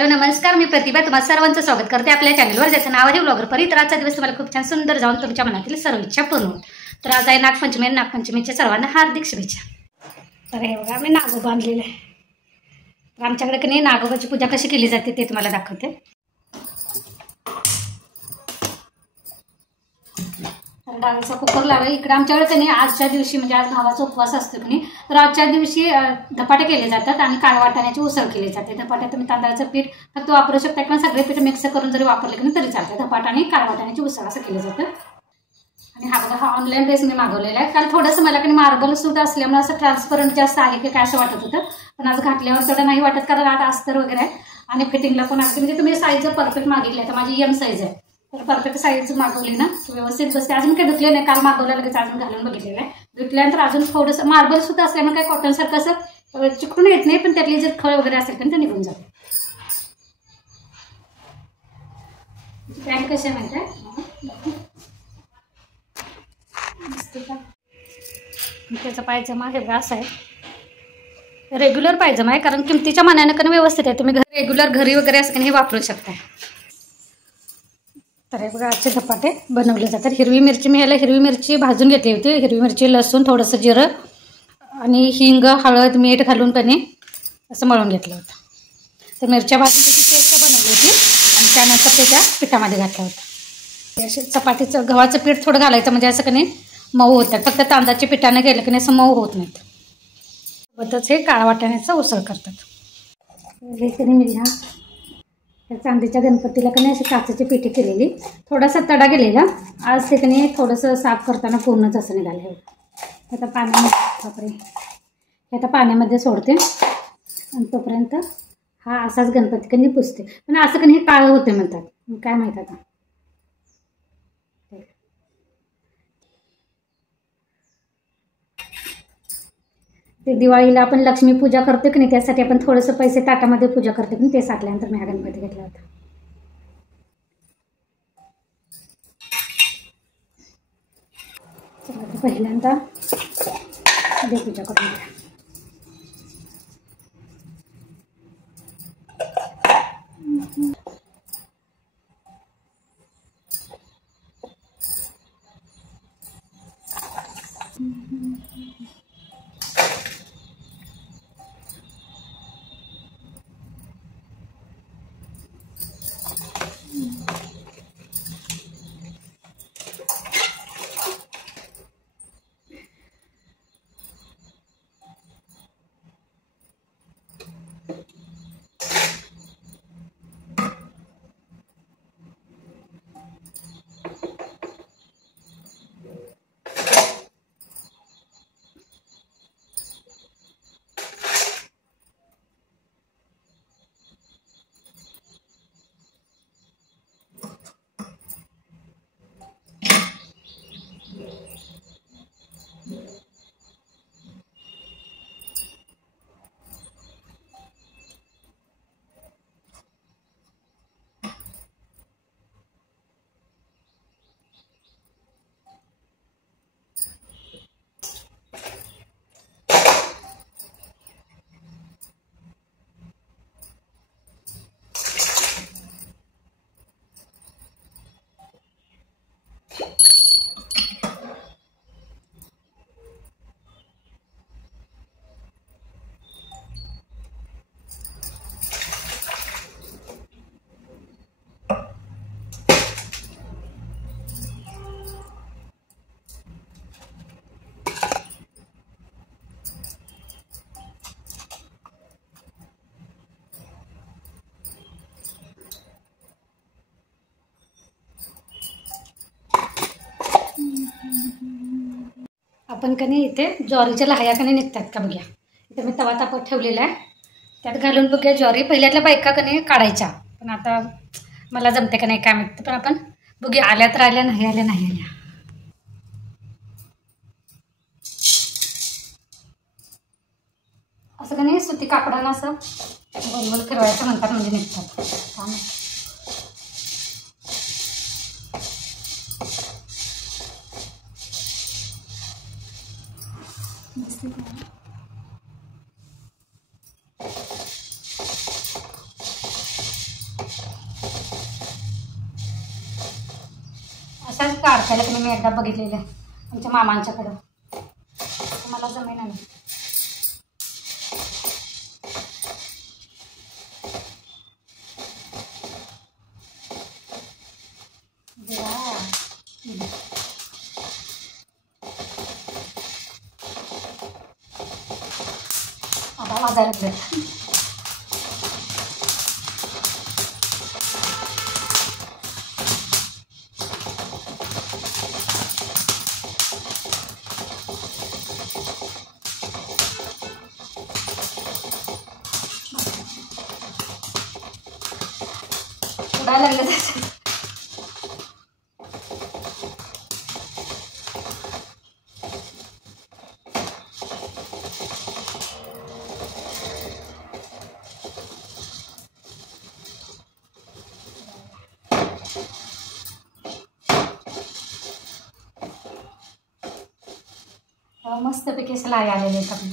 Hello नमस्कार, मी प्रतिभा तुम्हा सर्वांचं स्वागत करते आपल्या चॅनलवर, ज्याचं नाव आहे ब्लॉगर परी. तर आजचा दिवस तुम्हाला खूप छान सुंदर जाऊन तुमच्या मनातील सर्व इच्छा पूर्ण होईल. तर आज आहे नागपंचमी आणि नागपंचमीच्या सर्वांना हार्दिक शुभेच्छा. तर हे बघा, मी नागोबा बांधलेलं आहे. तर आमच्याकडे की नाही नागोबाची पूजा कशी केली जाते ते तुम्हाला दाखवते. डाळीचा कुकर लावा. इकडे आमच्याकडे की नाही आजच्या दिवशी म्हणजे आज भावाचा उपवास असतो की नाही, तर आजच्या दिवशी धपाटे केले जातात आणि काळ वाटाण्याची उसळ केली जाते. धपाट्यात तुम्ही तांदळाचं पीठ फक्त वापरू शकता किंवा सगळे पीठ मिक्स करून जरी वापरले की नाही तरी चालते. धपाटा आणि काळ वाटाण्याची उसळ असं केलं जातं. आणि हा बघा, हा ऑनलाईन ड्रेस मी मागवलेला आहे. कारण थोडंसं मला की मार्बल सूट असल्यामुळे असं ट्रान्सपरंट जास्त आहे की काय असं वाटत होतं, पण आज घातल्यावर तेवढं नाही वाटत कारण आता अस्तर वगैरे आहे आणि फिटिंगला पण असते. म्हणजे तुम्ही साईज परफेक्ट मागितली तर माझी एम साईज आहे, तर परफेक्ट साईज मागवली ना व्यवस्थित बसते. अजून काही धुतले नाही, काल मागवलं लगेच अजून घालून बघितलेलं आहे. धुतल्यानंतर अजून थोडंसं मार्बल सुद्धा असल्यामुळे काही कॉटन सारखं असं चिकटून येत नाही, पण त्यातली जर खळ वगैरे असेल तर ते निघून जाते. पॅन्ट कशी आहे माहिती आहे, त्याचा पायजमा हे असा आहे, रेग्युलर पायजमा आहे कारण किमतीच्या मनानं कधी व्यवस्थित आहे. तुम्ही रेग्युलर घरी वगैरे असं हे वापरू शकता. तर हे बघा, आजचे धपाटे बनवले जातात. हिरवी मिरची, मी याला हिरवी मिरची भाजून घेतली होती. हिरवी मिरची, लसूण, थोडंसं जिरं आणि हिंग, हळद, मीठ घालून कणी असं मळून घेतलं होतं. तर मिरच्या भाजून त्याची पेस्ट बनवली होती आणि त्यानंतर त्याच्या पिठामध्ये घातलं होतं. असे चपातीचं गव्हाचं पीठ थोडं घालायचं म्हणजे असं कणी मऊ होतात. फक्त तांदळाच्या पिठाने केलं की नाही असं मऊ होत नाहीत. सोबतच हे काळा वाटाण्याचं उसळ करतात. हे कणी मी त्या चांदीच्या गणपतीला कणी अशी काचेची पिठी केलेली, थोडासा तडा गेलेला. आज ते कणी थोडंसं साफ करताना पूर्णच असं निघाले. आता पाण्यामध्ये पाण्यामध्ये सोडते आणि तोपर्यंत हा असाच गणपती कणी पुसते. पण असं कणी हे काळं होते म्हणतात, काय माहीत आता. ते दिवाळीला आपण लक्ष्मी पूजा करतो की नाही, त्यासाठी आपण थोडंसं पैसे ताटामध्ये पूजा करतो की नाही, ते साठल्यानंतर मी हा गणपती घेतला होता. पहिल्यांदा देवपूजा करून घ्या. आपण कणी इथे ज्वारीच्या लाह्या कणी निघतात का बघूया. इथे मी तवा तापत ठेवलेला आहे, त्यात घालून बघूया ज्वारी. पहिल्यातल्या बायका कणी काढायच्या, पण आता मला जमते का नाही काय माहिती. पण आपण बघूया, आल्या तर आल्या, नाही आल्या नाही आल्या. असं कणी सुती कापडानं असं गोल गोल फिरवायचं म्हणतात, म्हणजे निघतात. अशाच काढतायला की मी एकदा बघितलेलं आमच्या मामांच्याकडं, मला जमेना नाही. आता वाजायला लागलं. उडायला लागलं त्याच्यात. मस्तपैकी सलाई आलेले आहेत आपले.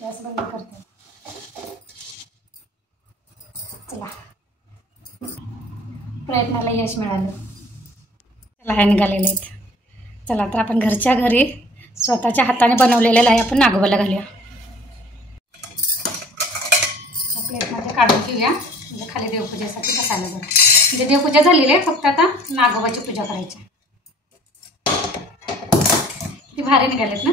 गॅस बंद करते. चला, प्रयत्नाला यश मिळालं. लाई निघालेले आहेत. चला तर आपण घरच्या घरी स्वतःच्या हाताने बनवलेल्या लाई आपण नागोबाला घालूया. प्लेटमध्ये काढून घेऊया, म्हणजे खाली देवपूजेसाठी बसायला बरं. म्हणजे देवपूजा झालेली आहे, फक्त आता नागोबाची पूजा करायची. ती भारी निघालेत ना.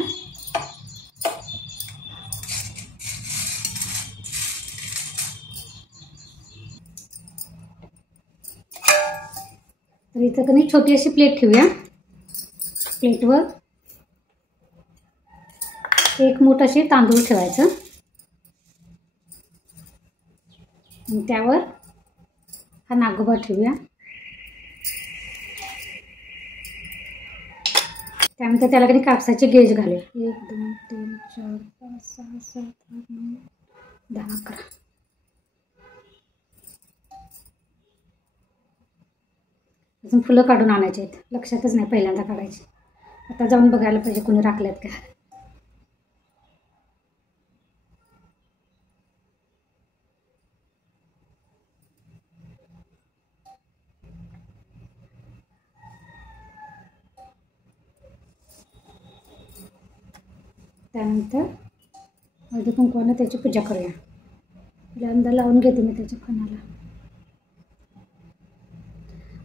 तर इथं कधी छोटी अशी प्लेट ठेवूया. प्लेटवर एक मूठ असे तांदूळ ठेवायचं आणि त्यावर हा नागोबा ठेवूया. त्यानंतर त्याला कधी कापसाचे गेज घालूया. 1 2 3 4 5 6 7 8 9 10 11. अजून फुलं काढून आणायचे आहेत, लक्षातच नाही पहिल्यांदा काढायचे. आता जाऊन बघायला पाहिजे कोणी राखल्यात का. त्यानंतर हळदी कुंकवानं त्याची पूजा करूया. पहिल्यांदा लावून घेते मी त्याच्या फणाला.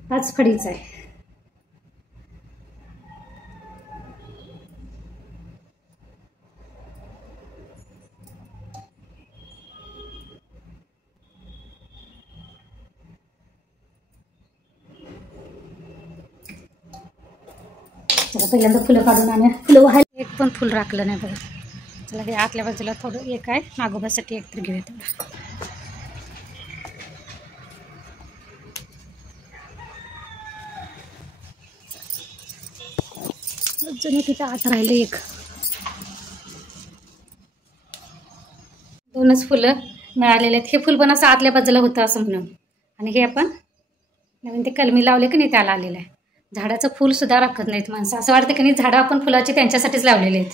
5 फळीचा आहे. चला पहिल्यांदा फुलं काढून आणूया. फुलं व्हायला एक पण फुल राखलं नाही बघा. चला हे आतल्या बाजूला थोडं एक आहे, नागोबासाठी एक तर घेऊया तेवढं. अजून तिथं आत राहिले एक. 2च फुलं मिळालेले आहेत. हे फुल पण असं आतल्या बाजूला होतं असं म्हणून, आणि हे आपण नवीन ते कलमी लावले की नाही त्याला आलेलं आहे. झाडाचं फूल सुद्धा राखत नाहीत माणसं. असं वाटतं की नाही झाडं आपण फुलाची त्यांच्यासाठीच लावलेले आहेत,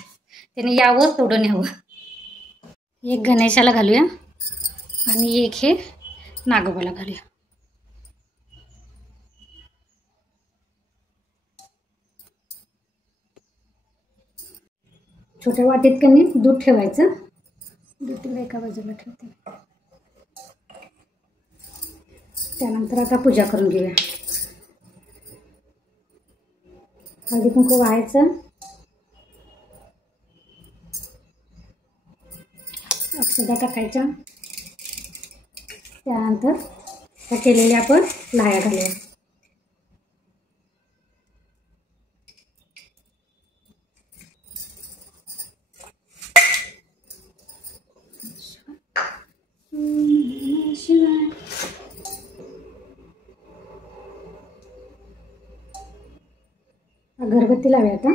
त्यांनी यावं तोडून यावं. एक गणेशाला घालूया आणि एक हे नागोबाला घालूया. छोट्या वाटीत कणी दूध ठेवायचं. दूध एका बाजूला ठेवते. त्यानंतर आता पूजा करून घेऊया. हळदी कुंकू व्हायचं, अक्षदा टाकायच्या. त्यानंतर त्या केलेल्या आपण लाह्या घालूया. अगरबत्ती लावूया आता.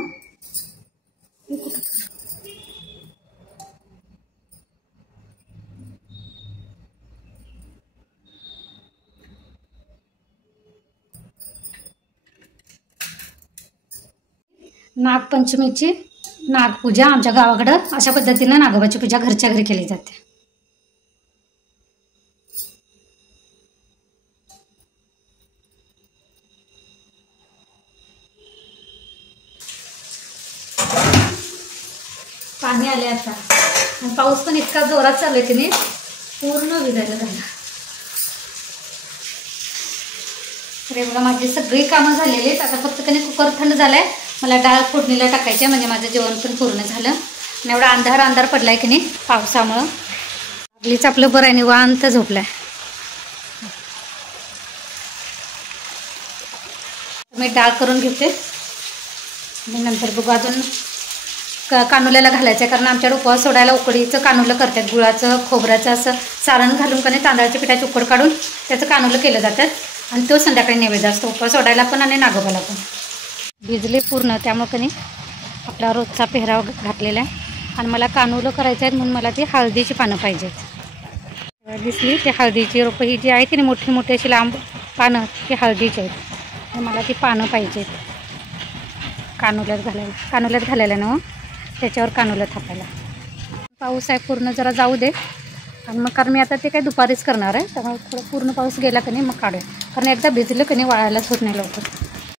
नागपंचमीची नागपूजा आमच्या गावाकडं अशा पद्धतीनं नागोबाची पूजा घरच्या घरी केली जाते. आले आता आणि पाऊस पण इतका जोरात चालू आहे की नाही पूर्ण भिजायला झालं. तर बघा माझी सगळी कामं झालेली आहेत. आता फक्त कधी कुकर थंड झालाय, मला डाळ फोडणीला टाकायची म्हणजे माझं जेवण पण पूर्ण झालं. आणि एवढा अंधार पडलाय की नाही पावसामुळं. आपलीच आपलं बरं आहे, निवांत झोपलाय. मी डाळ करून घेते आणि नंतर बघू अजून कानुल्याला घालायचं आहे, कारण आमच्याकडे उपवास सोडायला उकडीचं कानुलं करतात. गुळाचं खोबऱ्याचं असं सारण घालून कधी तांदळाच्या पिठाची उकड काढून त्याचं कानुलं केलं जातात आणि तो संध्याकाळी नैवेद्य असतो उपवास सोडायला पण आणि नागोबाला पण. भिजले पूर्ण, त्यामुळे कधी आपला रोजचा पेहराव घातलेला आहे. आणि मला कानुलं करायचं आहे म्हणून मला ती हळदीची पानं पाहिजेत. दिसली ती हळदीची रोपं ही जी आहे की नाही मोठी मोठी अशी लांब पानं ती हळदीची आहेत. मला ती पानं पाहिजेत कानुल्यात घालायला ना त्याच्यावर कानुलं थापायला. पाऊस आहे पूर्ण, जरा जाऊ दे. आणि मग कारण मी आता ते काय दुपारीच करणार आहे, त्यामुळे थोडं पूर्ण पाऊस गेला की नाही मग काढूया, कारण एकदा भिजलं की नाही वाळायलाच होत नाही लवकर.